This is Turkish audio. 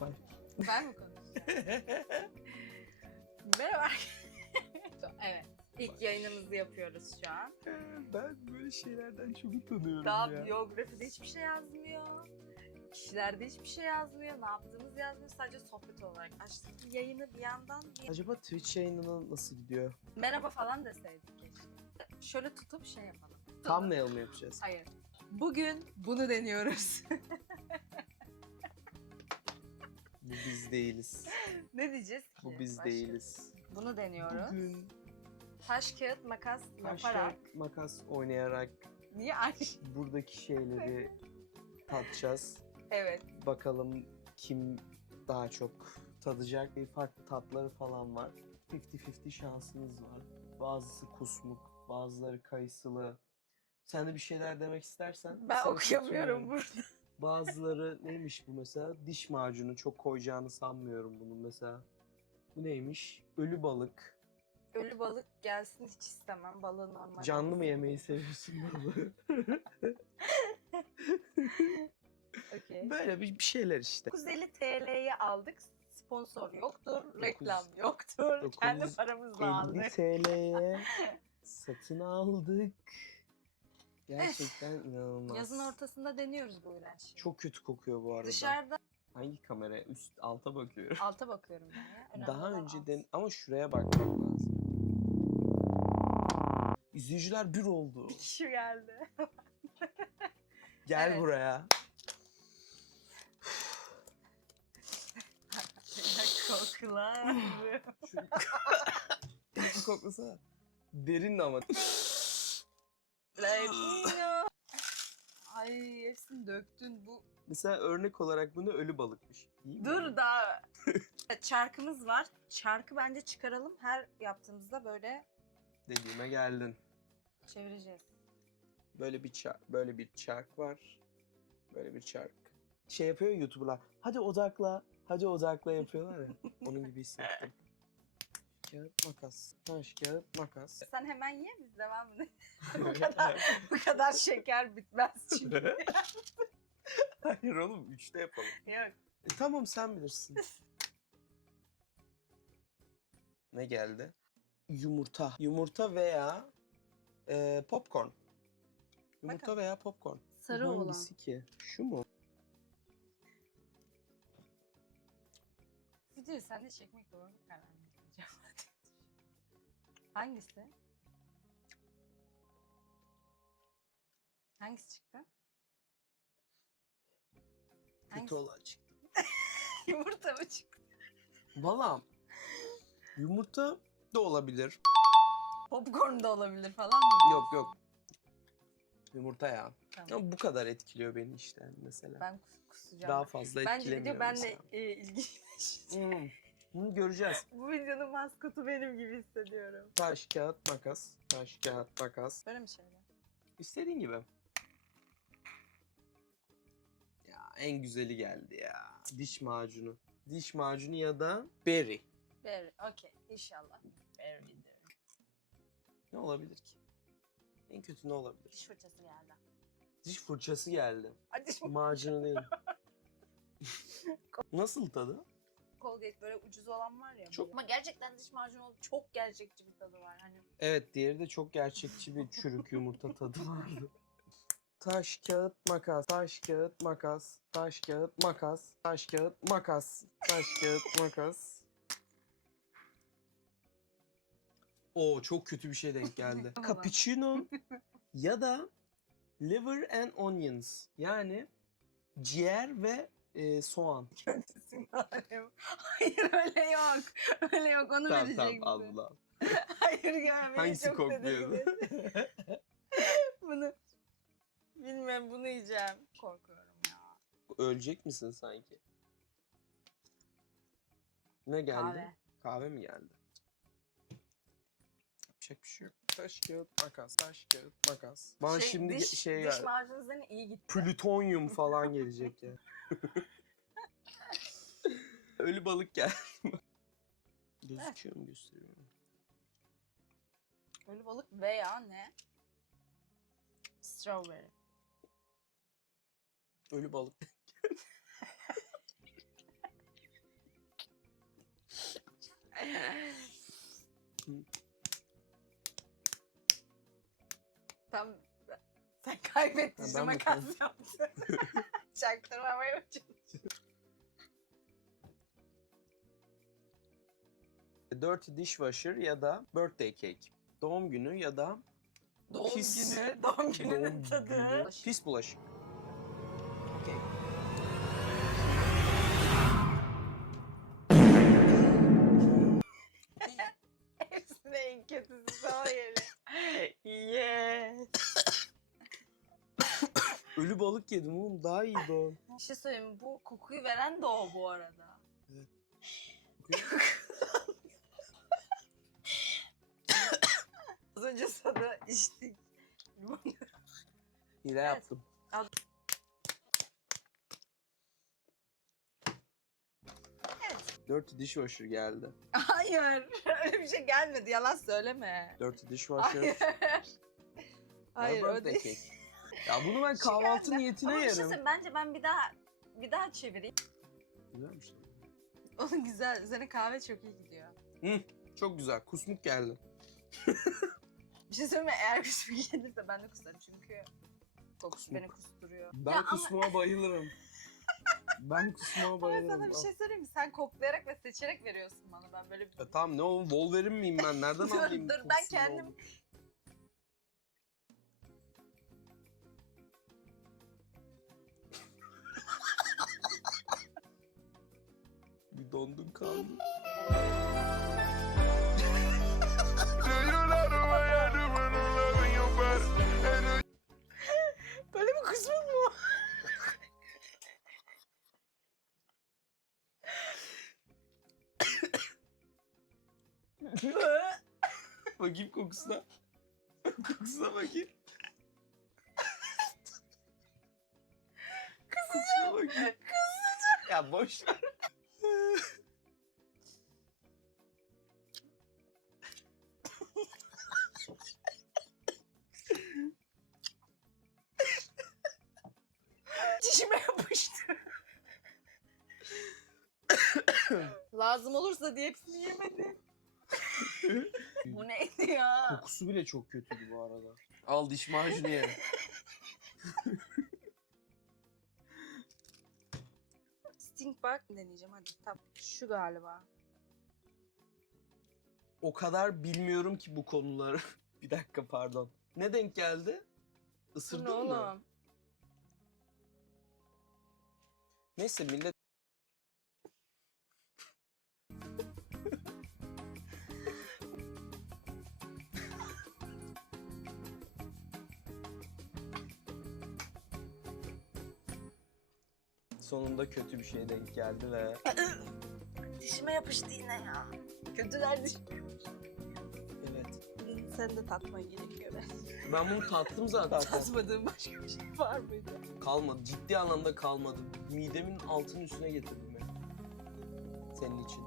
Bay. Ben mi konuşacağım? Merhaba. evet. İlk yayınımızı yapıyoruz şu an. ben böyle şeylerden çok utanıyorum Daha ya. biyografide hiçbir şey yazmıyor. Kişilerde hiçbir şey yazmıyor. Ne yaptığımız yazmıyor. Sadece sohbet olarak açtık yayını bir yandan. Bir... Acaba Twitch yayınına nasıl gidiyor? Merhaba falan deseydik keşke. Şöyle tutup şey yapalım. Thumbnail mı yapacağız? Hayır. Bugün bunu deniyoruz. Bu biz değiliz. ne diyeceğiz ki? Bu biz Başka? değiliz. Bunu deniyoruz. Bugün Taş, kağıt, makas yaparak. kağıt, makas oynayarak Niye aynı? buradaki şeyleri tatacağız. Evet. Bakalım kim daha çok tadacak. Bir farklı tatları falan var. 50-50 şansınız var. Bazısı kusmuk, bazıları kayısılı. Sen de bir şeyler demek istersen. Ben okuyamıyorum burada. Bazıları neymiş bu mesela? Diş macunu çok koyacağını sanmıyorum bunun mesela. Bu neymiş? Ölü balık. Ölü balık gelsin hiç istemem. Balığı normal. Canlı mı yemeyi seviyorsun balığı? Okey. Böyle bir, bir şeyler işte. 950 TL'ye aldık. Sponsor yoktur, reklam yoktur. Kendi paramızla 50 aldık. TL'ye satın aldık. Gerçekten inanılmaz. Yazın ortasında deniyoruz bu ilaç. Çok kötü kokuyor bu arada. Dışarıda Hangi kamera? Üst alta bakıyorum. alta bakıyorum ben ya. Önemli Daha olan önceden alt. ama şuraya bakmak lazım. İzleyiciler bir oldu. bir kişi geldi. Gel Evet. buraya. Koklar. Şu... Bir koklasana. Derin ama. Ay hepsini döktün bu. Mesela örnek olarak bunu ölü balıkmış. İyi mi? Dur daha. Evet, Çarkımız var. Çarkı bence çıkaralım. Her yaptığımızda böyle Dediğime geldin. çevireceğiz. Böyle bir çark, böyle bir çark var. Böyle bir çark. Şey yapıyor ya YouTuber'lar. Hadi odakla, hadi odakla yapıyorlar ya. Onun gibi hissettim. Kağıt makas. Taş kağıt makas. Sen hemen ye biz devamını. bu kadar bu kadar şeker bitmez çünkü. Hayır oğlum üçte yapalım. Yok. E, tamam sen bilirsin. ne geldi? Yumurta. Yumurta veya e, popcorn. Yumurta Bakalım. veya popcorn. Bu Sarı olan. Hangisi ki? Şu mu? Videoyu sen de çekmek doğru karar vereceğim. Hangisi? Hangisi çıktı? Kötü Hangisi? olan çıktı. Yumurta mı çıktı? Valla yumurta da olabilir. Popcorn da olabilir falan mı? Yok yok. Yumurta ya. Tamam. Ama bu kadar etkiliyor beni işte mesela. Ben kus- kusacağım. Daha fazla Bence etkilemiyor video benle mesela. e, ilgili. Hmm. Bunu göreceğiz. Bu videonun maskotu benim gibi hissediyorum. Taş, kağıt, makas. Taş, kağıt, makas. Böyle mi şöyle? İstediğin gibi. Ya en güzeli geldi ya. Diş macunu. Diş macunu ya da berry. Berry. Okey. İnşallah. Berry'dir. Ne olabilir ki? En kötü ne olabilir? Diş fırçası geldi. Diş fırçası geldi. Ay diş Macunu değil. Nasıl tadı? Colgate böyle ucuz olan var ya. Çok- Ama gerçekten diş macunu olup çok gerçekçi bir tadı var. Hani Evet diğeri de çok gerçekçi bir çürük yumurta tadı vardı. Taş, kağıt, makas, taş, kağıt, makas, taş, kağıt, makas, taş, kağıt, makas, taş, kağıt, makas. Oo çok kötü bir şey denk geldi. Cappuccino ya da liver and onions. Yani ciğer ve e, soğan. Hayır öyle yok. Öyle yok onu tamam vereceksin. tamam Allah. Hayır görmeyi Hangisi çok kokluyordu? bunu bilmem bunu yiyeceğim. Korkuyorum ya. Ölecek misin sanki? Ne geldi? Kahve. Kahve mi geldi? Yapacak bir şey yok. Taş, kağıt, makas. Taş, kağıt, makas. Bana şimdi ge- diş, şey diş geldi. macunu üzerine iyi gitti. Plütonyum falan gelecek ya. Ölü balık geldi. Gözüküyor mu gösteriyor mu? Ölü balık veya ne? Strawberry. Ölü balık. Tam sen kaybettin. İşte makas yaptın. Çaktırmamaya çalıştım. Dirty dishwasher ya da birthday cake. Doğum günü ya da Doğum Pis. günü, doğum gününün doğum tadı. günü. Pis bulaşık. Okey. Hepsine en kötüsü sana geliyor. Ölü balık yedim oğlum daha iyiydi o. Bir şey söyleyeyim mi? Bu kokuyu veren de o bu arada. Az önce sana içtik. Hile yaptım. Dirty dishwasher geldi. Hayır. Öyle bir şey gelmedi. Yalan söyleme. Dirty dishwasher. Hayır. Hayır o değil. cake. Ya bunu ben kahvaltı geldi. niyetine Ama bir şey yerim. söyleyeyim, bence ben bir daha bir daha çevireyim. Güzelmiş lan. Onun güzel. Üzerine kahve çok iyi gidiyor. Çok güzel. Kusmuk geldi. Bir şey söyleyeyim mi? Eğer kusmuk gelirse ben de kusarım çünkü kokusu Kusmuk. beni kusturuyor. Ben Ya ama- kusmuma bayılırım. Ben kusmuma Ama bayılırım. sana bir şey söyleyeyim mi? Sen koklayarak ve seçerek veriyorsun bana. Ben böyle bir... Ya tamam ne oğlum Wolverine miyim ben? Nereden Dur, alayım? dur, ben kendim- oğlum? Kaldın. Böyle bir kusmuk mu? Bakayım kokusuna. kokusuna bakayım. Kokusuna bakayım. Ya boş ver. Lazım olursa diye hepsini yemedim. Bu neydi ya? Kokusu bile çok kötüydü bu arada. Al diş macunu ye. Stink bug deneyeceğim hadi. Tam şu galiba. O kadar bilmiyorum ki bu konuları. bir dakika pardon. Ne denk geldi? Isırdın ne mı? Neyse millet Sonunda kötü bir şey denk geldi ve Dişime yapıştı yine ya. Kötüler diş. evet. Sen de tatman gerekiyor ben. Ben bunu tattım zaten. Tatmadığın başka bir şey var mıydı? kalmadı. Ciddi anlamda kalmadı. Midemin altının üstüne getirdim ben. Senin için.